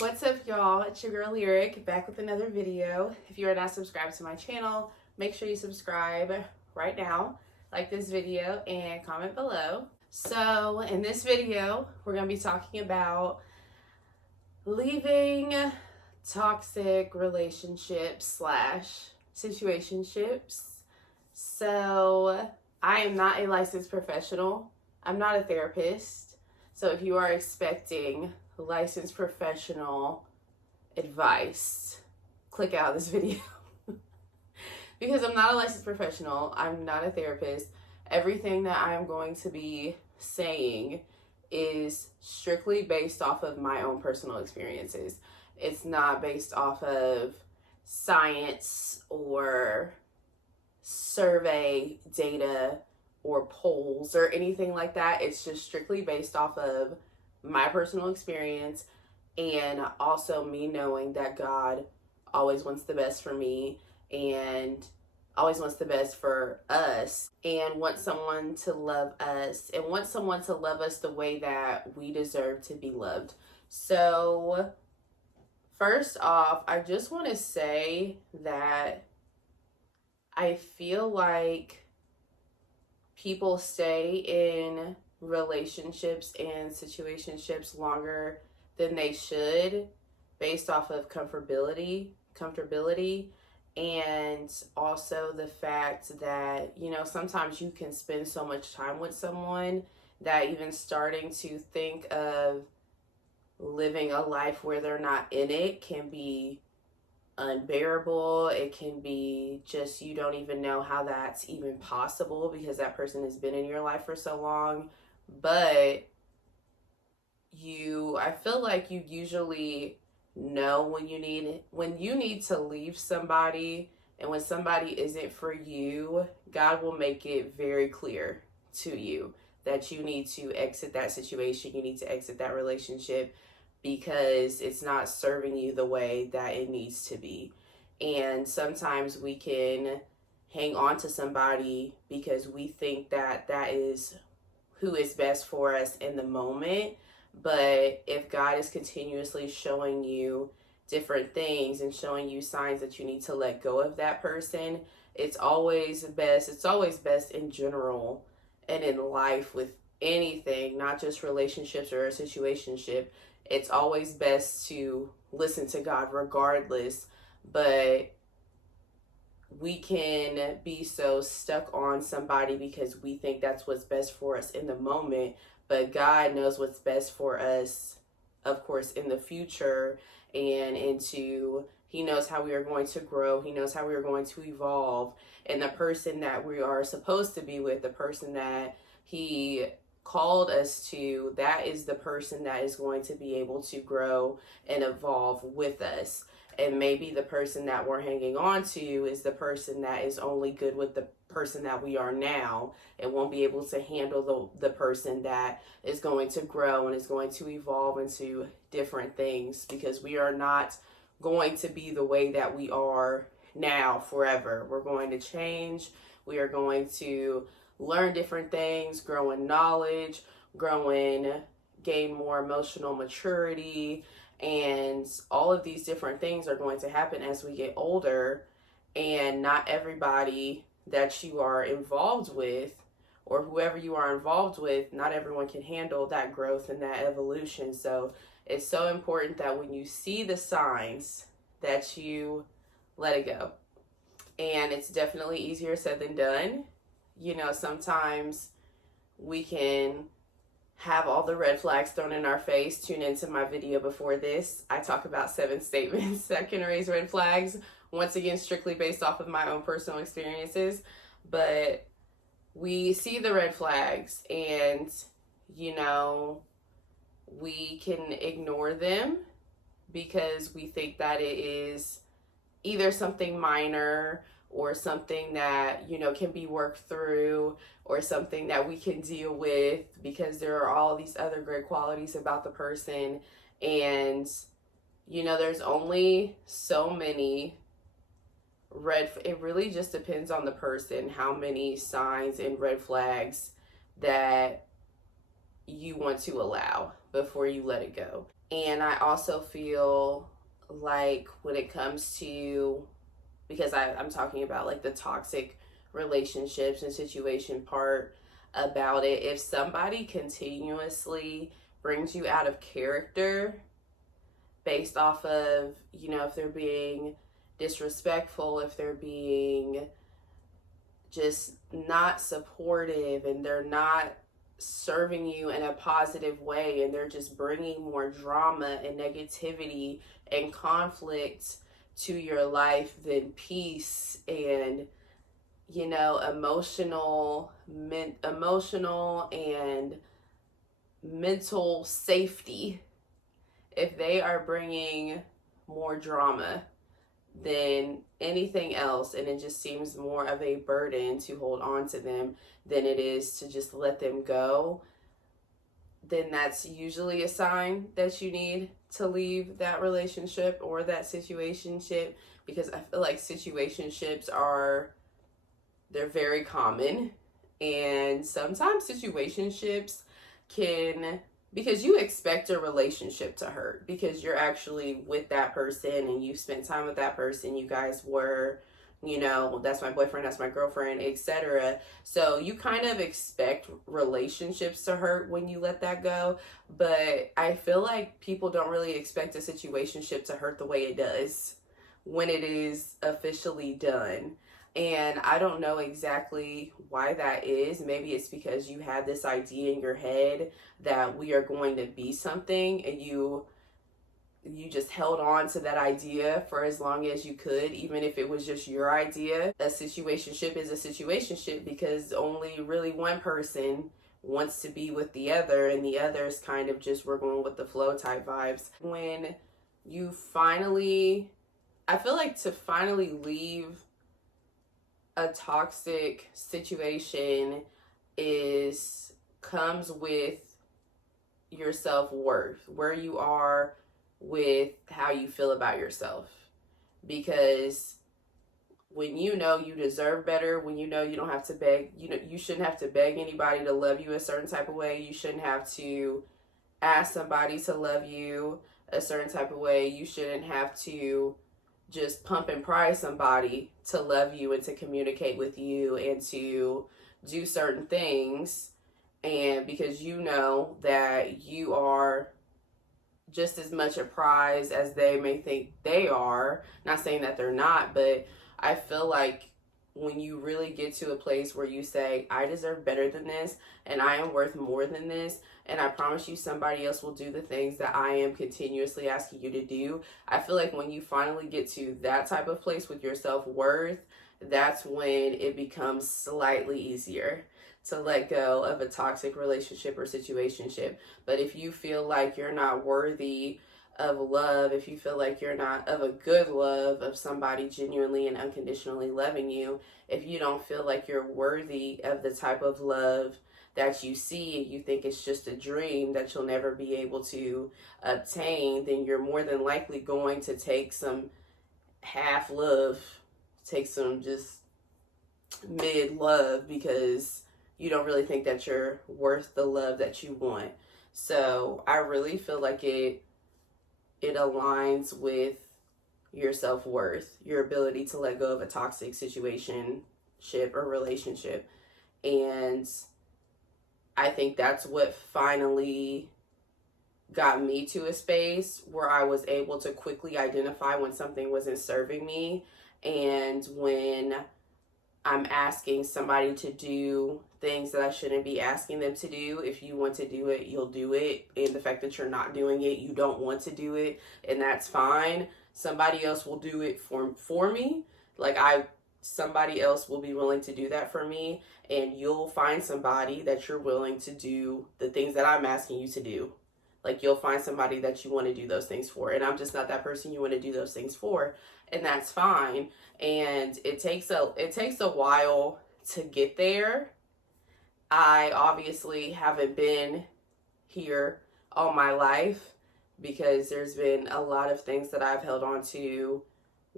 What's up, y'all? It's your girl Lyric, back with another video. If you are not subscribed to my channel, make sure you subscribe right now, like this video, and comment below. So in this video, we're going to be talking about leaving toxic relationships slash situationships. So I am not a licensed professional. I'm not a therapist. So if you are expecting licensed professional advice, click out of this video. Because I'm not a licensed professional, I'm not a therapist. Everything that I am going to be saying is strictly based off of my own personal experiences. It's not based off of science or survey data or polls or anything like that. It's just strictly based off of my personal experience, and also me knowing that God always wants the best for me and always wants the best for us and wants someone to love us and wants someone to love us the way that we deserve to be loved. So first off, I just want to say that I feel like people stay in relationships and situationships longer than they should based off of comfortability, and also the fact that, sometimes you can spend so much time with someone that even starting to think of living a life where they're not in it can be unbearable. It can be just, you don't even know how that's even possible because that person has been in your life for so long. But I feel like you usually know when you need to leave somebody, and when somebody isn't for you, God will make it very clear to you that you need to exit that situation, you need to exit that relationship, because it's not serving you the way that it needs to be. And sometimes we can hang on to somebody because we think that that is who is best for us in the moment. But if God is continuously showing you different things and showing you signs that you need to let go of that person, it's always best in general and in life with anything, not just relationships or a situationship. It's always best to listen to God regardless, but we can be so stuck on somebody because we think that's what's best for us in the moment, but God knows what's best for us, of course, in the future, and He knows how we are going to grow. He knows how we are going to evolve, and the person that we are supposed to be with, the person that He called us to, that is the person that is going to be able to grow and evolve with us. And maybe the person that we're hanging on to is the person that is only good with the person that we are now and won't be able to handle the person that is going to grow and is going to evolve into different things, because we are not going to be the way that we are now forever. We're going to change. We are going to learn different things, grow in knowledge, gain more emotional maturity, and all of these different things are going to happen as we get older. And not everybody that you are involved with, or whoever you are involved with, not everyone can handle that growth and that evolution. So it's so important that when you see the signs, that you let it go. And it's definitely easier said than done. Sometimes we can have all the red flags thrown in our face. Tune into my video before this. I talk about 7 statements that can raise red flags. Once again, strictly based off of my own personal experiences. But we see the red flags and, we can ignore them because we think that it is either something minor or something that, can be worked through, or something that we can deal with, because there are all these other great qualities about the person. And, there's only so many it really just depends on the person, how many signs and red flags that you want to allow before you let it go. And I also feel like when it comes to, because I'm talking about like the toxic relationships and situation part about it, if somebody continuously brings you out of character based off of, if they're being disrespectful, if they're being just not supportive, and they're not serving you in a positive way, and they're just bringing more drama and negativity and conflict to your life than peace and emotional and mental safety. If they are bringing more drama than anything else, and it just seems more of a burden to hold on to them than it is to just let them go, then that's usually a sign that you need to leave that relationship or that situationship. Because I feel like situationships they're very common, and sometimes situationships can, because you expect a relationship to hurt because you're actually with that person and you spent time with that person, you guys were, that's my boyfriend, that's my girlfriend, etc. So you kind of expect relationships to hurt when you let that go. But I feel like people don't really expect a situationship to hurt the way it does when it is officially done. And I don't know exactly why that is. Maybe it's because you had this idea in your head that we are going to be something, and you just held on to that idea for as long as you could, even if it was just your idea. A situationship is a situationship because only really one person wants to be with the other, and the other is kind of just, we're going with the flow type vibes. When you finally, I feel like to finally leave a toxic situation comes with your self-worth, where you are with how you feel about yourself. Because when you know you deserve better, when you know you don't have to beg, you shouldn't have to beg anybody to love you a certain type of way. You shouldn't have to ask somebody to love you a certain type of way. You shouldn't have to just pump and pry somebody to love you and to communicate with you and to do certain things. And because you know that you are just as much a prize as they may think they are. Not saying that they're not, but I feel like when you really get to a place where you say, I deserve better than this, and I am worth more than this, and I promise you somebody else will do the things that I am continuously asking you to do. I feel like when you finally get to that type of place with your self-worth, that's when it becomes slightly easier to let go of a toxic relationship or situationship. But if you feel like you're not worthy of love, if you feel like you're not of a good love, of somebody genuinely and unconditionally loving you, if you don't feel like you're worthy of the type of love that you see, and you think it's just a dream that you'll never be able to obtain, then you're more than likely going to take some half love, take some just mid love, because you don't really think that you're worth the love that you want. So I really feel like it aligns with your self-worth, your ability to let go of a toxic situationship or relationship. And I think that's what finally got me to a space where I was able to quickly identify when something wasn't serving me, and when I'm asking somebody to do things that I shouldn't be asking them to do. If you want to do it, you'll do it. And the fact that you're not doing it, you don't want to do it, and that's fine. Somebody else will do it for me. Somebody else will be willing to do that for me, and you'll find somebody that you're willing to do the things that I'm asking you to do. Like, you'll find somebody that you want to do those things for, and I'm just not that person you want to do those things for, and that's fine. And it takes a while to get there. I obviously haven't been here all my life, because there's been a lot of things that I've held on to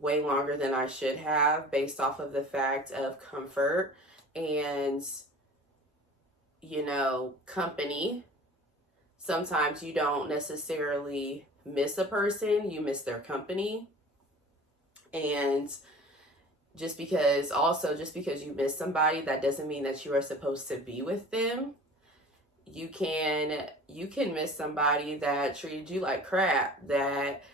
way longer than I should have, based off of the fact of comfort and company. Sometimes you don't necessarily miss a person, you miss their company. And just because you miss somebody, that doesn't mean that you are supposed to be with them. You can miss somebody that treated you like crap, that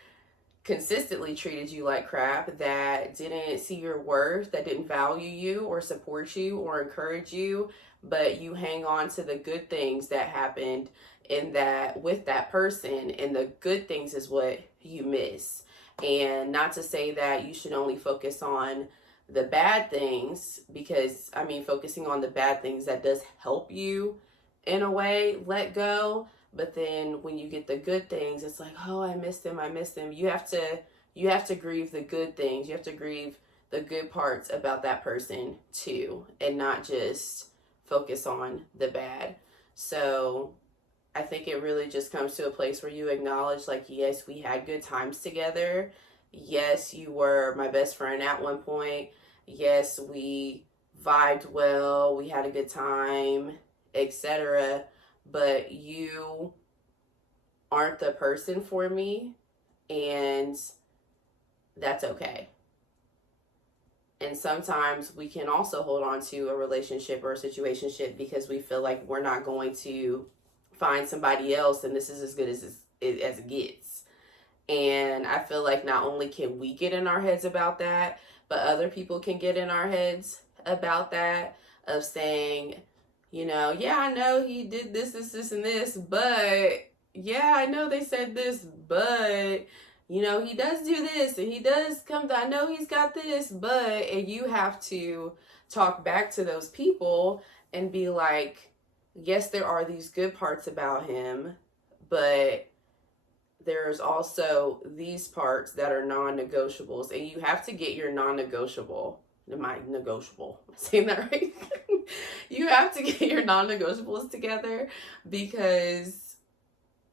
consistently treated you like crap, that didn't see your worth, that didn't value you or support you or encourage you, but you hang on to the good things that happened in that with that person, and the good things is what you miss. And not to say that you should only focus on the bad things, because I mean, focusing on the bad things, that does help you in a way let go. But then when you get the good things, it's like, oh, I missed them, I missed them. You have to grieve the good things. You have to grieve the good parts about that person too, and not just focus on the bad. So I think it really just comes to a place where you acknowledge, like, yes, we had good times together. Yes, you were my best friend at one point. Yes, we vibed well, we had a good time, etc. But you aren't the person for me, and that's okay. And sometimes we can also hold on to a relationship or a situationship because we feel like we're not going to find somebody else, and this is as good as it gets. And I feel like not only can we get in our heads about that, but other people can get in our heads about that, of saying, yeah, I know he did this, and this, but yeah, I know they said this, but he does do this, and he does come to, I know he's got this, but, and you have to talk back to those people and be like, yes, there are these good parts about him, but there's also these parts that are non-negotiables, and you have to get your non-negotiable. Am I negotiable? Am I saying that right? You have to get your non-negotiables together, because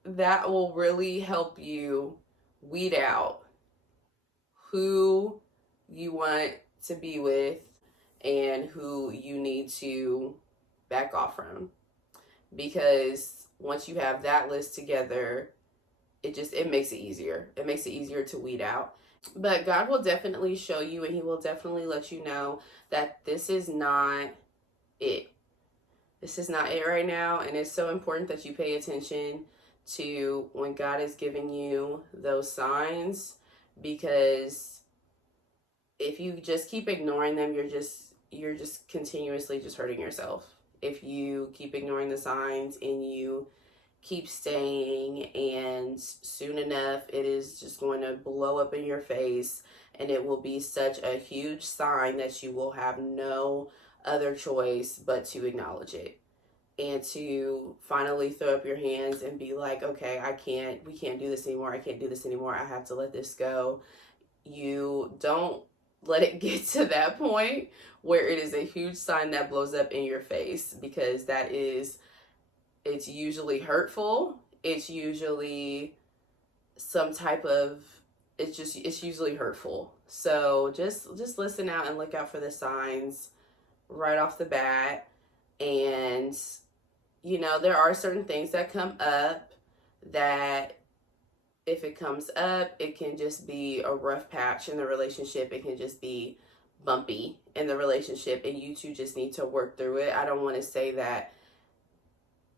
that will really help you weed out who you want to be with and who you need to back off from. Because once you have that list together, it makes it easier. It makes it easier to weed out. But God will definitely show you, and he will definitely let you know that this is not it. This is not it right now. And it's so important that you pay attention to when God is giving you those signs, because if you just keep ignoring them, you're just continuously just hurting yourself. If you keep ignoring the signs and you keep staying, and soon enough it is just going to blow up in your face, and it will be such a huge sign that you will have no other choice but to acknowledge it, and to finally throw up your hands and be like, okay, we can't do this anymore. I can't do this anymore. I have to let this go. You don't let it get to that point where it is a huge sign that blows up in your face, because it's usually hurtful. It's usually some type of, it's usually hurtful. So just listen out and look out for the signs right off the bat. And there are certain things that come up that, if it comes up, it can just be a rough patch in the relationship. It can just be bumpy in the relationship, and you two just need to work through it. I don't want to say that.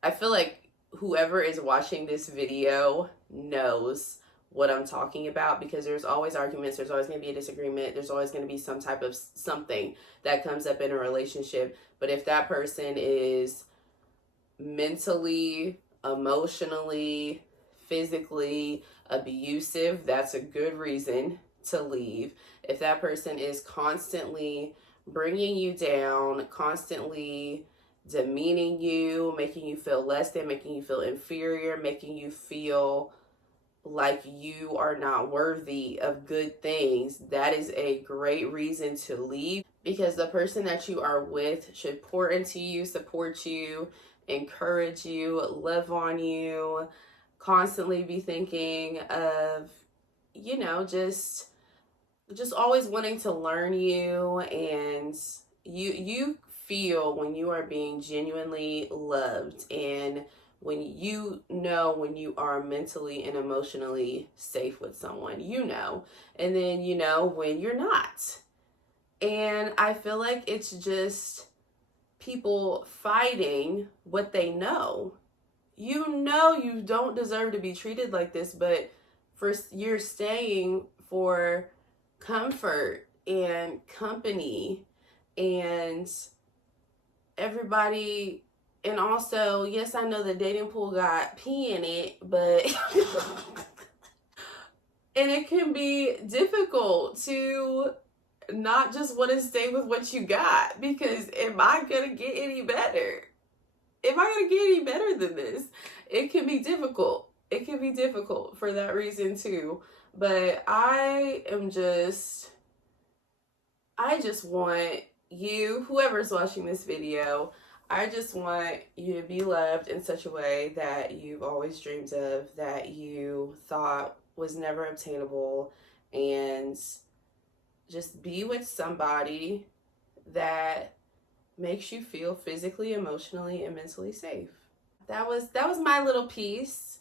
I feel like whoever is watching this video knows what I'm talking about, because there's always arguments, there's always going to be a disagreement, there's always going to be some type of something that comes up in a relationship. But if that person is mentally, emotionally, physically abusive, that's a good reason to leave. If that person is constantly bringing you down, constantly demeaning you, making you feel less than, making you feel inferior, making you feel like you are not worthy of good things, that is a great reason to leave, because the person that you are with should pour into you, support you, encourage you, love on you, constantly be thinking of, just always wanting to learn you. And you feel when you are being genuinely loved, and when you are mentally and emotionally safe with someone, and then when you're not. And I feel like it's just people fighting what they know. You don't deserve to be treated like this, but you're staying for comfort and company and everybody. And also, yes, I know the dating pool got pee in it, but and it can be difficult to not just want to stay with what you got, because am I gonna get any better? Am I gonna get any better than this? It can be difficult. It can be difficult for that reason too. But I just want you, whoever's watching this video, I just want you to be loved in such a way that you've always dreamed of, that you thought was never obtainable, and just be with somebody that makes you feel physically, emotionally, and mentally safe. That was my little piece.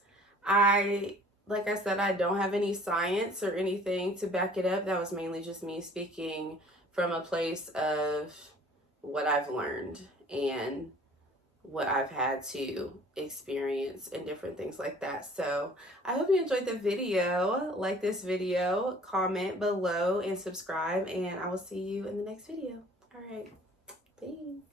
Like I said, I don't have any science or anything to back it up. That was mainly just me speaking from a place of what I've learned and what I've had to experience and different things like that. So I hope you enjoyed the video. Like this video, comment below, and subscribe, and I will see you in the next video. All right, bye.